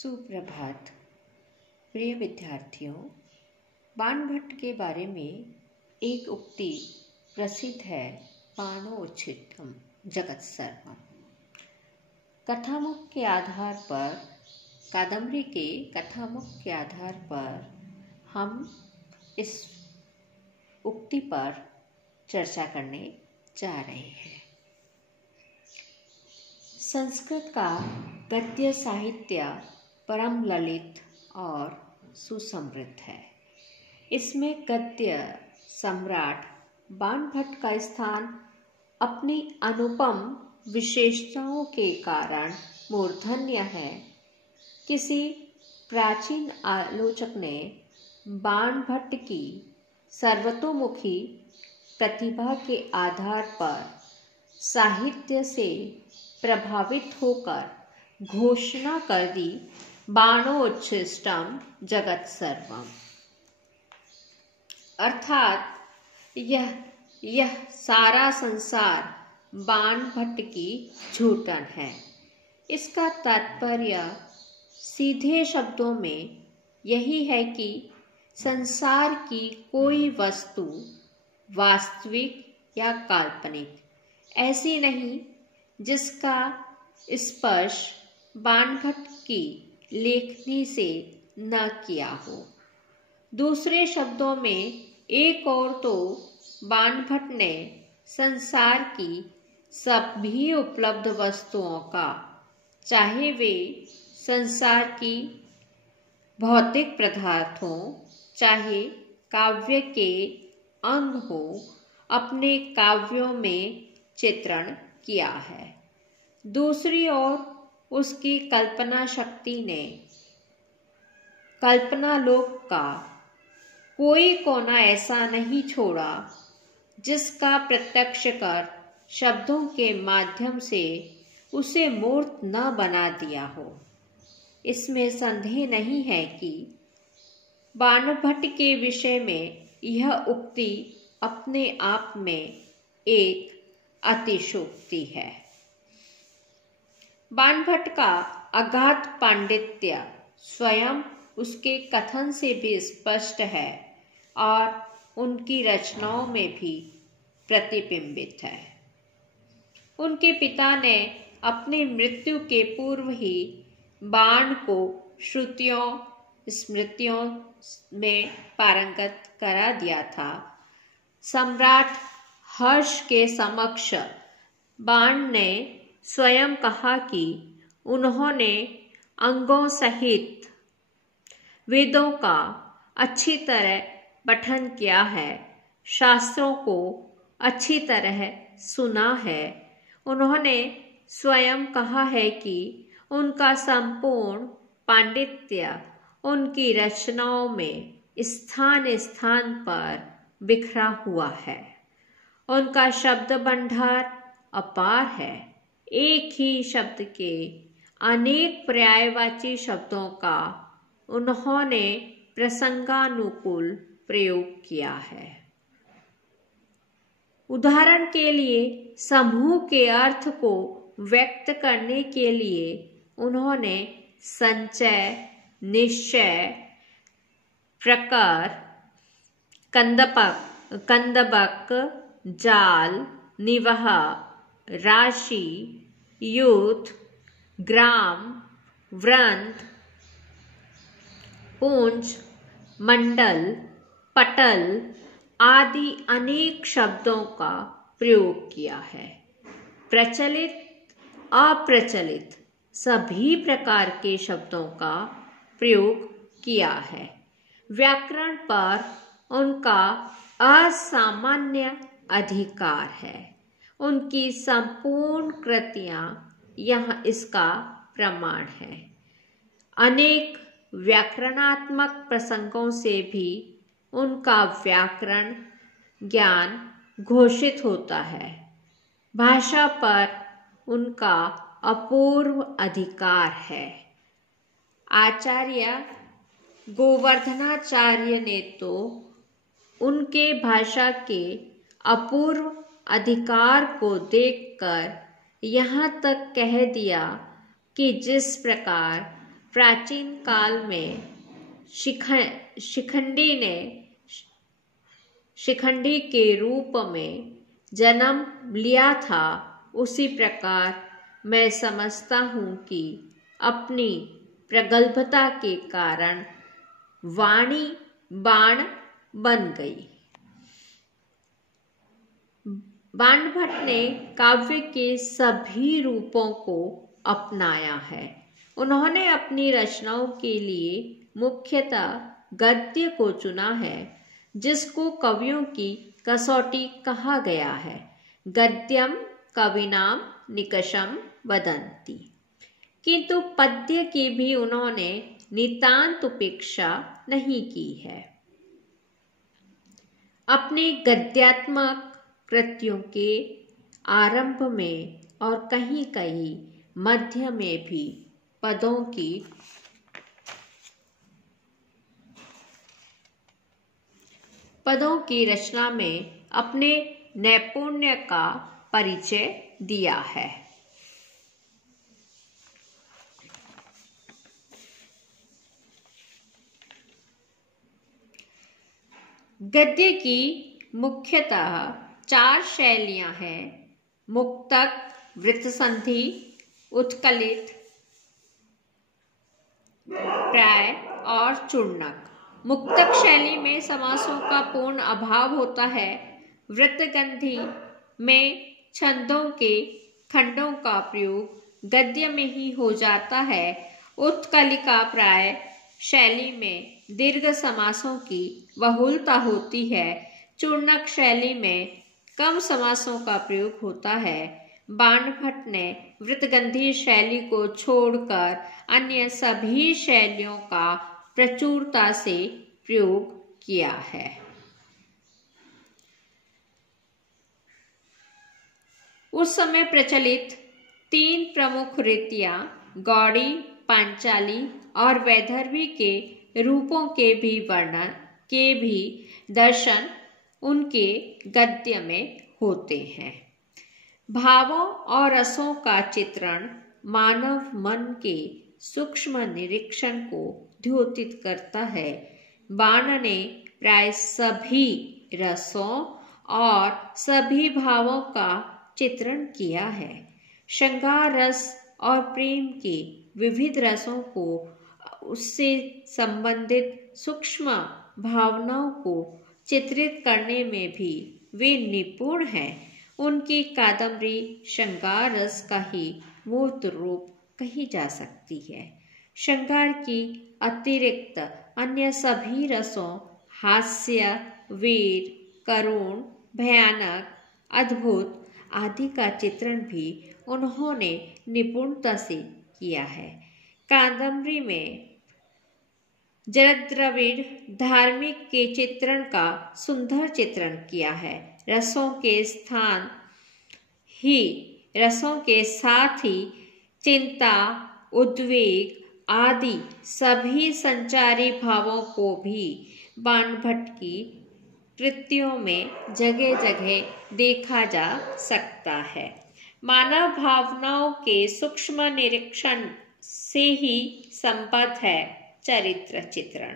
सुप्रभात प्रिय विद्यार्थियों। बाणभट्ट के बारे में एक उक्ति प्रसिद्ध है, बाणो उच्छिष्टम जगत् सर्वम। कथामुख के आधार पर, कादम्बरी के कथामुख के आधार पर हम इस उक्ति पर चर्चा करने जा रहे हैं। संस्कृत का गद्य साहित्य परम ललित और सुसमृद्ध है। इसमें गद्य सम्राट बाणभट्ट का स्थान अपनी अनुपम विशेषताओं के कारण मूर्धन्य है। किसी प्राचीन आलोचक ने बाणभट्ट की सर्वतोमुखी प्रतिभा के आधार पर साहित्य से प्रभावित होकर घोषणा कर दी, बाणो उच्छिष्टम जगत् सर्वम। अर्थात यह सारा संसार बाणभट्ट की झूठन है। इसका तात्पर्य सीधे शब्दों में यही है कि संसार की कोई वस्तु वास्तविक या काल्पनिक ऐसी नहीं जिसका स्पर्श बाणभट्ट की लेखनी से न किया हो। दूसरे शब्दों में एक और तो बाणभट्ट ने संसार की सभी उपलब्ध वस्तुओं का, चाहे वे संसार की भौतिक पदार्थ हो चाहे काव्य के अंग हो, अपने काव्यों में चित्रण किया है। दूसरी ओर उसकी कल्पना शक्ति ने कल्पना लोक का कोई कोना ऐसा नहीं छोड़ा जिसका प्रत्यक्ष कर शब्दों के माध्यम से उसे मूर्त न बना दिया हो। इसमें संदेह नहीं है कि बाणभट्ट के विषय में यह उक्ति अपने आप में एक अतिशयोक्ति है। बाणभट्ट का अगाध पांडित्य स्वयं उसके कथन से भी स्पष्ट है और उनकी रचनाओं में भी प्रतिबिंबित है। उनके पिता ने अपनी मृत्यु के पूर्व ही बाण को श्रुतियों स्मृतियों में पारंगत करा दिया था। सम्राट हर्ष के समक्ष बाण ने स्वयं कहा कि उन्होंने अंगों सहित वेदों का अच्छी तरह पठन किया है, शास्त्रों को अच्छी तरह सुना है। उन्होंने स्वयं कहा है कि उनका संपूर्ण पांडित्य उनकी रचनाओं में स्थान स्थान पर बिखरा हुआ है। उनका शब्द भंडार अपार है। एक ही शब्द के अनेक पर्यायवाची शब्दों का उन्होंने प्रसंगानुकूल प्रयोग किया है। उदाहरण के लिए समूह के अर्थ को व्यक्त करने के लिए उन्होंने संचय, निश्चय, प्रकर, कंदबक, जाल, निवह, राशि, यूथ, ग्राम, वृंत, पुंज, मंडल, पटल आदि अनेक शब्दों का प्रयोग किया है। प्रचलित, अप्रचलित सभी प्रकार के शब्दों का प्रयोग किया है। व्याकरण पर उनका असामान्य अधिकार है। उनकी संपूर्ण कृतियां यहाँ इसका प्रमाण है। अनेक व्याकरणात्मक प्रसंगों से भी उनका व्याकरण ज्ञान घोषित होता है। भाषा पर उनका अपूर्व अधिकार है। आचार्य गोवर्धनाचार्य ने तो उनके भाषा के अपूर्व अधिकार को देखकर यहाँ तक कह दिया कि जिस प्रकार प्राचीन काल में शिखंडी ने शिखंडी के रूप में जन्म लिया था, उसी प्रकार मैं समझता हूँ कि अपनी प्रगल्भता के कारण वाणी बाण बन गई। बाणभट्ट ने काव्य के सभी रूपों को अपनाया है। उन्होंने अपनी रचनाओं के लिए मुख्यतः गद्य को चुना है, जिसको कवियों की कसौटी कहा गया है। गद्यम कविनाम निकषम वदन्ति। किंतु पद्य की भी उन्होंने नितांत उपेक्षा नहीं की है। अपने गद्यात्मक कृतियों के आरंभ में और कहीं कहीं मध्य में भी पदों की रचना में अपने नैपुण्य का परिचय दिया है। गद्य की मुख्यतः 4 शैलियां हैं: मुक्तक, वृत्तसंधि, उत्कलित, प्राय और चूर्णक। मुक्तक शैली में समासों का पूर्ण अभाव होता है। वृत्तगंधी में छंदों के खंडों का प्रयोग गद्य में ही हो जाता है। उत्कलिका प्राय शैली में दीर्घ समासों की बहुलता होती है। चूर्णक शैली में कम समासों का प्रयोग होता है। बाणभट्ट ने वृत्तगंधी शैली को छोड़कर अन्य सभी शैलियों का प्रचुरता से प्रयोग किया है। उस समय प्रचलित 3 प्रमुख रीतियां गौड़ी, पांचाली और वैदर्भी के रूपों के भी वर्णन के भी दर्शन उनके गद्य में होते हैं। भावों और रसों का चित्रण मानव मन के सूक्ष्म निरीक्षण को द्योतित करता है। बाण ने प्राय सभी रसों और सभी भावों का चित्रण किया है। श्रृंगार रस और प्रेम के विविध रसों को उससे संबंधित सूक्ष्म भावनाओं को चित्रित करने में भी वे निपुण हैं। उनकी कादम्बरी श्रृंगार रस का ही मूर्त रूप कही जा सकती है। श्रृंगार की अतिरिक्त अन्य सभी रसों हास्य, वीर, करुण, भयानक, अद्भुत आदि का चित्रण भी उन्होंने निपुणता से किया है। कादम्बरी में जरद्रविड़ धार्मिक के चित्रण का सुंदर चित्रण किया है। रसों के साथ ही चिंता, उद्वेग आदि सभी संचारी भावों को भी बाणभट्ट की कृतियों में जगह जगह देखा जा सकता है। मानव भावनाओं के सूक्ष्म निरीक्षण से ही संबद्ध है चरित्र चित्रण।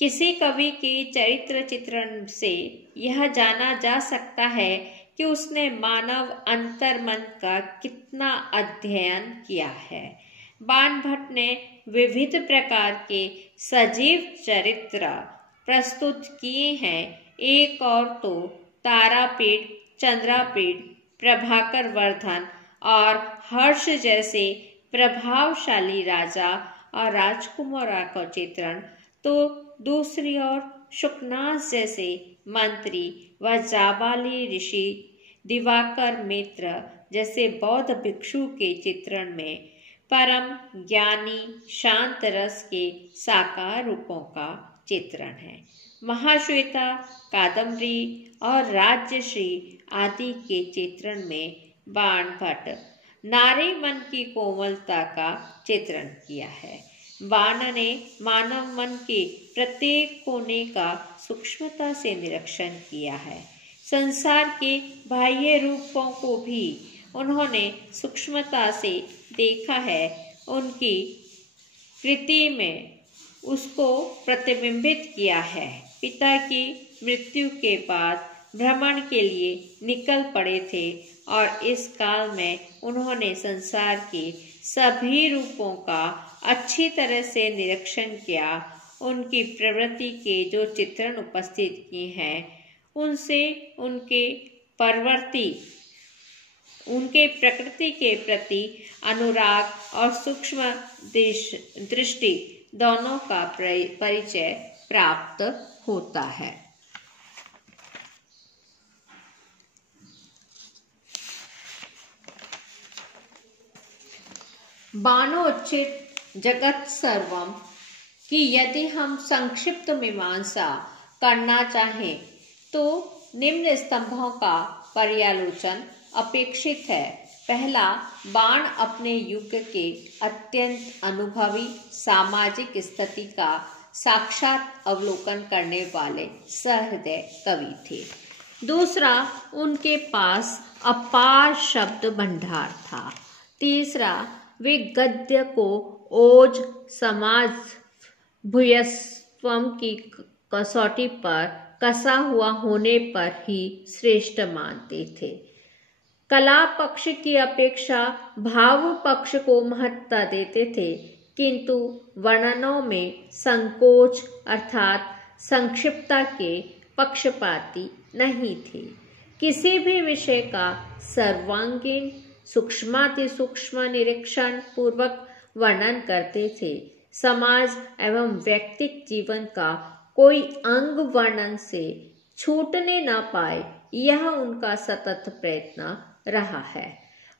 किसी कवि के चरित्र चित्रण से यह जाना जा सकता है कि उसने मानव अंतर्मन का कितना अध्ययन किया है। बाणभट्ट ने विविध प्रकार के सजीव चरित्र प्रस्तुत किए हैं। एक और तो तारापीठ, चंद्रापीठ, प्रभाकर वर्धन और हर्ष जैसे प्रभावशाली राजा और राजकुमारों का चित्रण, तो दूसरी ओर शुकनाथ जैसे मंत्री व जाबाली ऋषि, दिवाकर मित्र जैसे बौद्ध भिक्षु के चित्रण में परम ज्ञानी शांत रस के साकार रूपों का चित्रण है। महाश्वेता, कादम्बरी और राज्यश्री आदि के चित्रण में बाणभट्ट नारी मन की कोमलता का चित्रण किया है। बाण ने मानव मन के प्रत्येक कोने का सूक्ष्मता से निरीक्षण किया है। संसार के बाह्य रूपों को भी उन्होंने सूक्ष्मता से देखा है। उनकी कृति में उसको प्रतिबिंबित किया है। पिता की मृत्यु के बाद भ्रमण के लिए निकल पड़े थे और इस काल में उन्होंने संसार के सभी रूपों का अच्छी तरह से निरीक्षण किया। उनकी प्रवृत्ति के जो चित्रण उपस्थित किए हैं उनसे उनके प्रकृति के प्रति अनुराग और सूक्ष्म दृष्टि दोनों का परिचय प्राप्त होता है। बाणोचित जगत सर्वम कि यदि हम संक्षिप्त मीमांसा करना चाहें तो निम्न स्तंभों का पर्यालोचन अपेक्षित है। पहला, बाण अपने युग के अत्यंत अनुभवी सामाजिक स्थिति का साक्षात अवलोकन करने वाले सहृदय कवि थे। दूसरा, उनके पास अपार शब्द भंडार था। तीसरा, वे गद्य को ओज समाज भूयस्वम की कसौटी पर कसा हुआ होने पर ही श्रेष्ठ मानते थे। कला पक्ष की अपेक्षा भाव पक्ष को महत्ता देते थे, किंतु वर्णनों में संकोच अर्थात संक्षिप्तता के पक्षपाती नहीं थे। किसी भी विषय का सर्वांगीण सूक्ष्माति सूक्ष्म निरीक्षण पूर्वक वर्णन करते थे। समाज एवं व्यक्तिक जीवन का कोई अंग वर्णन से छूटने न पाए, यह उनका सतत प्रयत्न रहा है।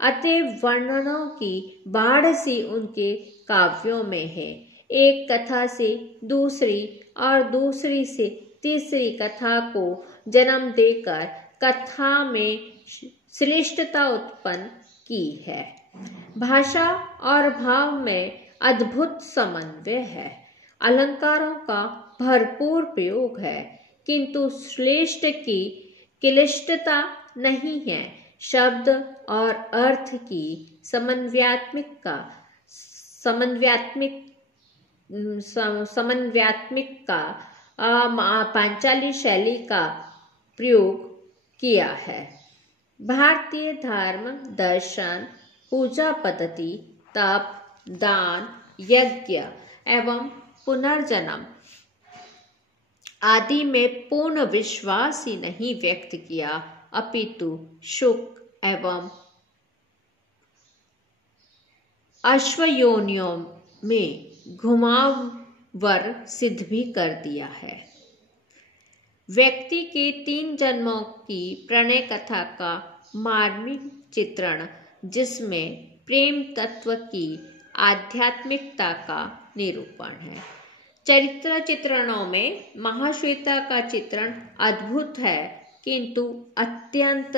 अतएव वर्णनों की बाढ़ सी उनके काव्यों में है। एक कथा से दूसरी और दूसरी से तीसरी कथा को जन्म देकर कथा में श्रेष्ठता उत्पन्न की है। भाषा और भाव में अद्भुत समन्वय है। अलंकारों का भरपूर प्रयोग है, किंतु श्रेष्ठ की क्लिष्टता नहीं है। शब्द और अर्थ की समन्वयात्मक पांचाली शैली का प्रयोग किया है। भारतीय धर्म, दर्शन, पूजा पद्धति, तप, दान, यज्ञ एवं पुनर्जन्म आदि में पूर्ण विश्वास ही नहीं व्यक्त किया, अपितु शुक एवं अश्वयोनियों में घुमाववर सिद्ध भी कर दिया है। व्यक्ति के 3 जन्मों की प्रणय कथा का मार्मिक चित्रण, जिसमें प्रेम तत्व की आध्यात्मिकता का निरूपण है। चरित्र चित्रणों में महाश्वेता का चित्रण अद्भुत है, किंतु अत्यंत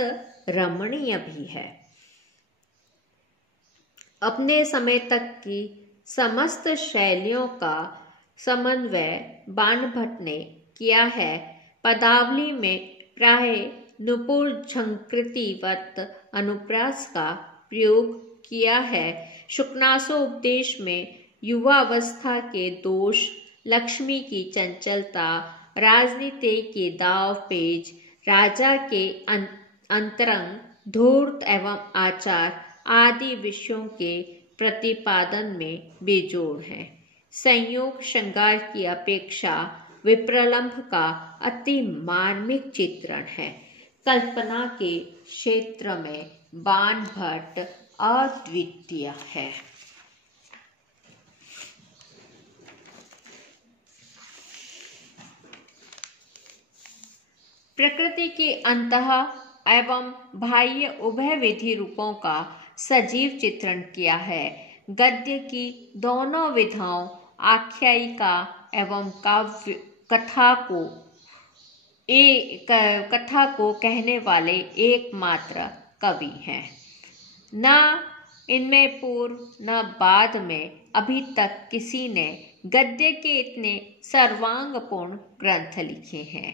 रमणीय भी है। अपने समय तक की समस्त शैलियों का समन्वय बाणभट्ट ने किया है। पदावली में प्राय नुपुर झंकृतिवत अनुप्रास का प्रयोग किया है। शुकनासो उपदेश में युवावस्था के दोष, लक्ष्मी की चंचलता, राजनीति के दाव पेच, राजा के अंतरंग, धूर्त एवं आचार आदि विषयों के प्रतिपादन में बेजोड़ है। संयोग श्रृंगार की अपेक्षा विप्रलंभ का अति मार्मिक चित्रण है। कल्पना के क्षेत्र में बाणभट्ट अद्वितीय है। प्रकृति के अंतः एवं बाह्य उभय विधि रूपों का सजीव चित्रण किया है। गद्य की दोनों विधाओं आख्यायिका एवं काव्य कथा को कहने वाले एकमात्र कवि हैं। न इनमें पूर्व न बाद में अभी तक किसी ने गद्य के इतने सर्वांगपूर्ण ग्रंथ लिखे हैं।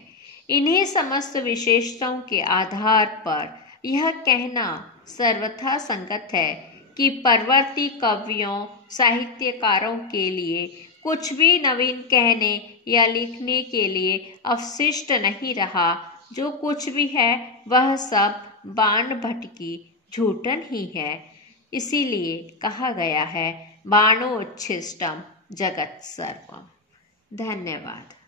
इन्हीं समस्त विशेषताओं के आधार पर यह कहना सर्वथा संगत है कि परवर्ती कवियों साहित्यकारों के लिए कुछ भी नवीन कहने या लिखने के लिए अवशिष्ट नहीं रहा। जो कुछ भी है वह सब बाण भटकी झूठन ही है। इसीलिए कहा गया है बाणोच्छिष्टम जगत सर्वम। धन्यवाद।